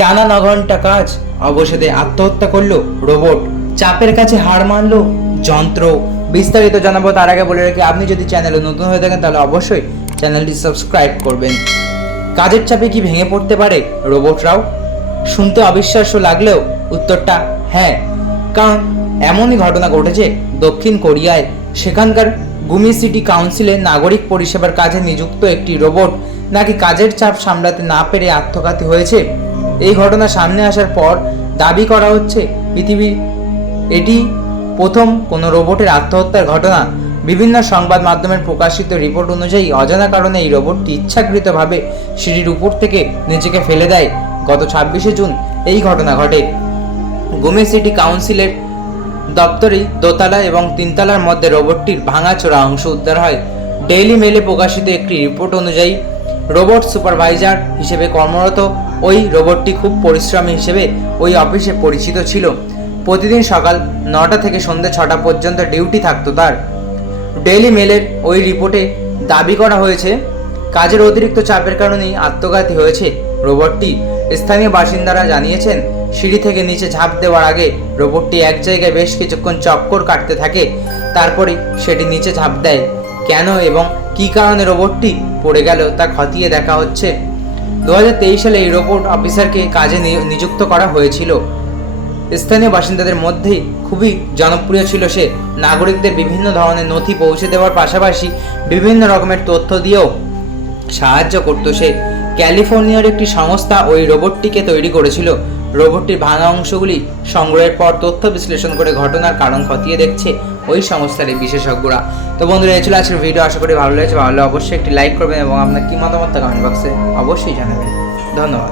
টানা 9 ঘন্টা কাজ, অবশেষে আত্মহত্যা করলো রোবট। চাপের কাছে হার মানলো যন্ত্র। বিস্তারিত জানাবো তার আগে বলে রাখি, আপনি যদি চ্যানেলে নতুন হয়ে থাকেন তাহলে অবশ্যই চ্যানেলটি সাবস্ক্রাইব করবেন। কাজের চাপে কি ভেঙে পড়তে পারে রোবটরাও? শুনতে অবিশ্বাস্য লাগলেও উত্তরটা হ্যাঁ, কারণ এমনই ঘটনা ঘটেছে দক্ষিণ কোরিয়ায়। সেখানকার গুমি সিটি কাউন্সিলে নাগরিক পরিষেবার কাজে নিযুক্ত একটি রোবট নাকি কাজের চাপ সামলাতে না পেরে আত্মঘাতী হয়েছে। এই ঘটনা সামনে আসার পর দাবি করা হচ্ছে এটি প্রথম কোনো রোবটের আত্মহত্যার ঘটনা। বিভিন্ন সংবাদ মাধ্যমের প্রকাশিত রিপোর্ট অনুযায়ী অজানা কারণে এই রোবটটি ইচ্ছাকৃতভাবে সিঁড়ির উপর থেকে নিজেকে ফেলে দেয়। গত 26শে জুন এই ঘটনা ঘটে। গুমি সিটি কাউন্সিলের দপ্তরে দোতলা এবং 3 তলার মধ্যে রোবটটির ভাঙাচোরা অংশ উদ্ধার হয়। ডেইলি মেলে প্রকাশিত একটি রিপোর্ট অনুযায়ী রোবট সুপারভাইজার হিসেবে কর্মরত ওই রোবটটি খুব পরিশ্রমী হিসেবে ওই অফিসে পরিচিত ছিল। প্রতিদিন সকাল 9টা থেকে সন্ধ্যে 6টা পর্যন্ত ডিউটি থাকতো তার। ডেইলি মেলের ওই রিপোর্টে দাবি করা হয়েছে কাজের অতিরিক্ত চাপের কারণেই আত্মঘাতী হয়েছে রোবটটি। স্থানীয় বাসিন্দারা জানিয়েছেন সিঁড়ি থেকে নিচে ঝাঁপ দেওয়ার আগে রোবটটি এক জায়গায় বেশ কিছুক্ষণ চক্কর কাটতে থাকে, তারপরে সেটি নিচে ঝাঁপ দেয়। কেন এবং কী কারণে রোবটটি পড়ে গেল তা খতিয়ে দেখা হচ্ছে। 2023 সালে এই রোবট অফিসারকে কাজে নিযুক্ত করা হয়েছিল। স্থানীয় বাসিন্দাদের মধ্যে খুবই জনপ্রিয় ছিল সে। নাগরিকদের বিভিন্ন ধরনের নথি পৌঁছে দেওয়ার পাশাপাশি বিভিন্ন রকমের তথ্য দিয়েও সাহায্য করত সে। ক্যালিফোর্নিয়ার একটি সংস্থা ওই রোবটটিকে তৈরি করেছিল। রোবটটির ভাঙা অংশগুলি সংগ্রহের পর তথ্য বিশ্লেষণ করে ঘটনার কারণ খতিয়ে দেখছে ওই সংস্থার এই বিশেষজ্ঞরা। তো বন্ধুরা, এই ছিল আজকের ভিডিও। আশা করি ভালো লেগেছে। ভালো অবশ্যই একটি লাইক করবেন এবং আপনার কি মতামত তা কমেন্ট বক্সে অবশ্যই জানাবেন। ধন্যবাদ।